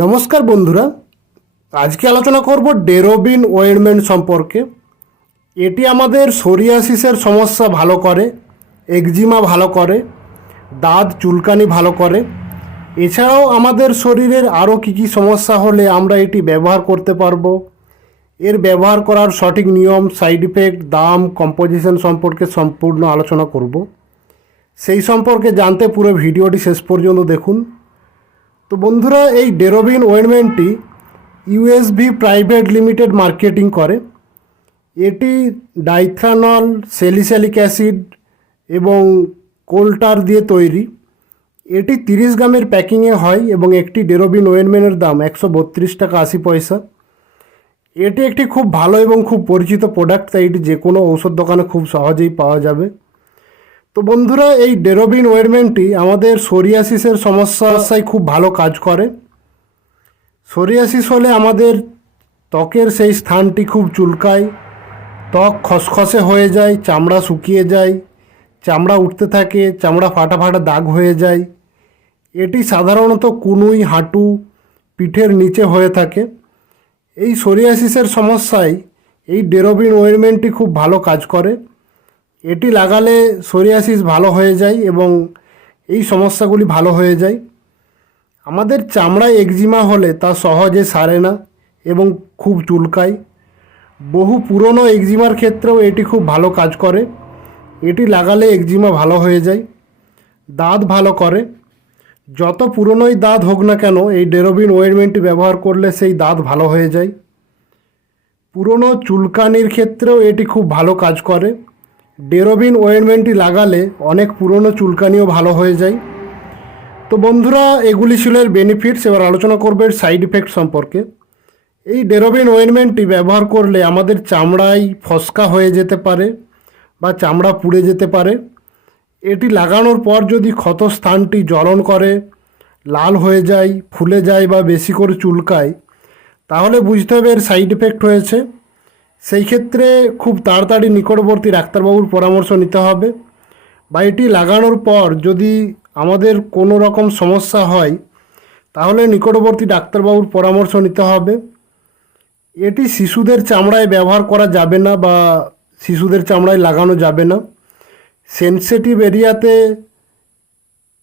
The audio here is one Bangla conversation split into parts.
নমস্কার বন্ধুরা, আজকে আলোচনা করব ডেরোবিন ওয়েনমেন্ট সম্পর্কে। এটি আমাদের সোরিয়াসিসের সমস্যা ভালো করে, একজিমা ভালো করে, দাঁত চুলকানি ভালো করে। এছাড়াও আমাদের শরীরের আরও কী কী সমস্যা হলে আমরা এটি ব্যবহার করতে পারব। এর ব্যবহার করার সঠিক নিয়ম, সাইড ইফেক্ট, দাম, কম্পোজিশন সম্পর্কে সম্পূর্ণ আলোচনা করব। সেই সম্পর্কে জানতে পুরো ভিডিওটি শেষ পর্যন্ত দেখুন। তো বন্ধুরা, এই ডেরোবিন ওয়েনমেন্টটি ইউএসভি প্রাইভেট লিমিটেড মার্কেটিং করে। এটি ডাইথ্রানল সেলিস্যালিক অ্যাসিড এবং কোল্টার দিয়ে তৈরি। এটি তিরিশ গ্রামের প্যাকিংয়ে হয় এবং একটি ডেরোবিন ওয়েনমেন্টের দাম একশো বত্রিশ টাকা আশি পয়সা। এটি একটি খুব ভালো এবং খুব পরিচিত প্রোডাক্ট, তাই এটি যে কোনো ঔষধ দোকানে খুব সহজেই পাওয়া যাবে। তো বন্ধুরা, এই ডেরোবিন ওয়েরমেন্টটি আমাদের সোরিয়াসিসের সমস্যায় খুব ভালো কাজ করে। সোরিয়াসিস হলে আমাদের ত্বকের সেই স্থানটি খুব চুলকায়, ত্বক খসখসে হয়ে যায়, চামড়া শুকিয়ে যায়, চামড়া উঠতে থাকে, চামড়া ফাটা ফাটা দাগ হয়ে যায়। এটি সাধারণত কুনুই, হাঁটু, পিঠের নিচে হয়ে থাকে। এই সোরিয়াসিসের সমস্যায় এই ডেরোবিন ওয়েরমেন্টটি খুব ভালো কাজ করে। এটি লাগালে সোরিয়াসিস ভালো হয়ে যায় এবং এই সমস্যাগুলি ভালো হয়ে যায়। আমাদের চামড়ায় একজিমা হলে তা সহজে সারে না এবং খুব চুলকায়। বহু পুরনো একজিমার ক্ষেত্রেও এটি খুব ভালো কাজ করে। এটি লাগালে একজিমা ভালো হয়ে যায়, দাঁত ভালো করে। যত পুরনোই দাঁত হোক না কেন, এই ডেরোবিন ওয়েরমেন্টটি ব্যবহার করলে সেই দাঁত ভালো হয়ে যায়। পুরনো চুলকানির ক্ষেত্রেও এটি খুব ভালো কাজ করে। ডেরোবিন ওয়েনমেন্টটি লাগালে অনেক পুরনো চুলকানিও ভালো হয়ে যায়। তো বন্ধুরা, এগুলি ছিল এর বেনিফিটস এবার আলোচনা করবে এর সাইড ইফেক্ট সম্পর্কে। এই ডেরোবিন ওয়েনমেন্টটি ব্যবহার করলে আমাদের চামড়ায় ফসকা হয়ে যেতে পারে বা চামড়া পুড়ে যেতে পারে। এটি লাগানোর পর যদি ক্ষত স্থানটি জ্বলন করে, লাল হয়ে যায়, ফুলে যায় বা বেশি করে চুলকায়, তাহলে বুঝতে হবে এর সাইড ইফেক্ট হয়েছে। সেই ক্ষেত্রে খুব তাড়াতাড়ি নিকটবর্তী ডাক্তারবাবুর পরামর্শ নিতে হবে। বা এটি লাগানোর পর যদি আমাদের কোনো রকম সমস্যা হয়, তাহলে নিকটবর্তী ডাক্তারবাবুর পরামর্শ নিতে হবে। এটি শিশুদের চামড়ায় ব্যবহার করা যাবে না বা শিশুদের চামড়ায় লাগানো যাবে না। সেন্সিটিভ এরিয়াতে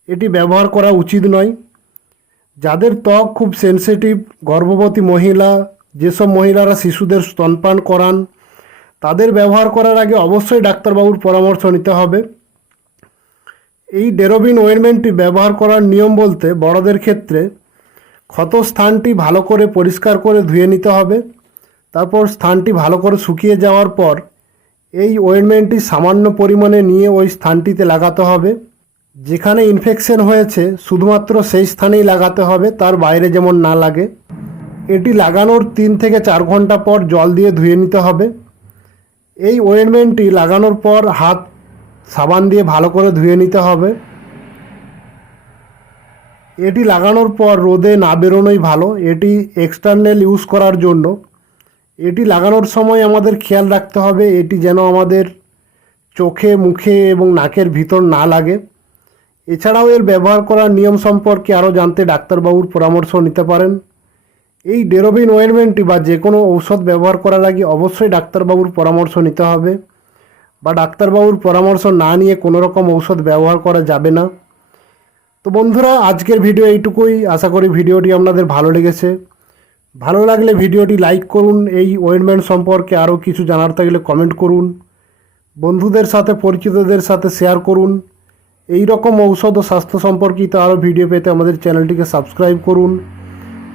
এটি ব্যবহার করা উচিত নয়। যাদের ত্বক খুব সেন্সিটিভ, গর্ভবতী মহিলা যেসব মহিলারা শিশুদের স্তনপান করান, তাদের ব্যবহার করার আগে অবশ্যই ডাক্তারবাবুর পরামর্শ নিতে হবে। এই ডেরোবিন ওয়েনমেন্টটি ব্যবহার করার নিয়ম বলতে বড়দের ক্ষেত্রে ক্ষত স্থানটি ভালো করে পরিষ্কার করে ধুয়ে নিতে হবে। তারপর স্থানটি ভালো করে শুকিয়ে যাওয়ার পর এই ওয়েনমেন্টটি সামান্য পরিমাণে নিয়ে ওই স্থানটিতে লাগাতে হবে। যেখানে ইনফেকশন হয়েছে, শুধুমাত্র সেই স্থানেই লাগাতে হবে, তার বাইরে যেমন না লাগে। লাগানোর তিন থেকে চার ঘণ্টা পর জল দিয়ে ধুয়ে নিতে হবে। এই ওয়েনমেন্টটি লাগানোর পর হাত সাবান দিয়ে ভালো করে ধুয়ে নিতে হবে। এটি লাগানোর পর রোদে না বেরোনোই ভালো। এটি এক্সটার্নাল ইউজ করার জন্য। এটি লাগানোর সময় আমাদের খেয়াল রাখতে হবে, এটি যেন আমাদের চোখে, মুখে এবং নাকের ভিতর না লাগে। এছাড়াও এর ব্যবহার করার নিয়ম সম্পর্কে আরও জানতে ডাক্তারবাবুর পরামর্শ নিতে পারেন। এই ডেরোবিন ওয়েনমেন্টটি বা যে কোনো ঔষধ ব্যবহার করার আগে অবশ্যই ডাক্তারবাবুর পরামর্শ নিতে হবে। বা ডাক্তারবাবুর পরামর্শ না নিয়ে কোনো রকম ঔষধ ব্যবহার করা যাবে না। তো বন্ধুরা, আজকের ভিডিও এইটুকুই। আশা করি ভিডিওটি আপনাদের ভালো লেগেছে। ভালো লাগলে ভিডিওটি লাইক করুন, এই ওয়েনমেন্ট সম্পর্কে আরও কিছু জানার থাকলে কমেন্ট করুন। বন্ধুদের সাথে, পরিচিতদের সাথে শেয়ার করুন। এই রকম ঔষধ ও স্বাস্থ্য সম্পর্কিত আরও ভিডিও পেতে আমাদের চ্যানেলটিকে সাবস্ক্রাইব করুন।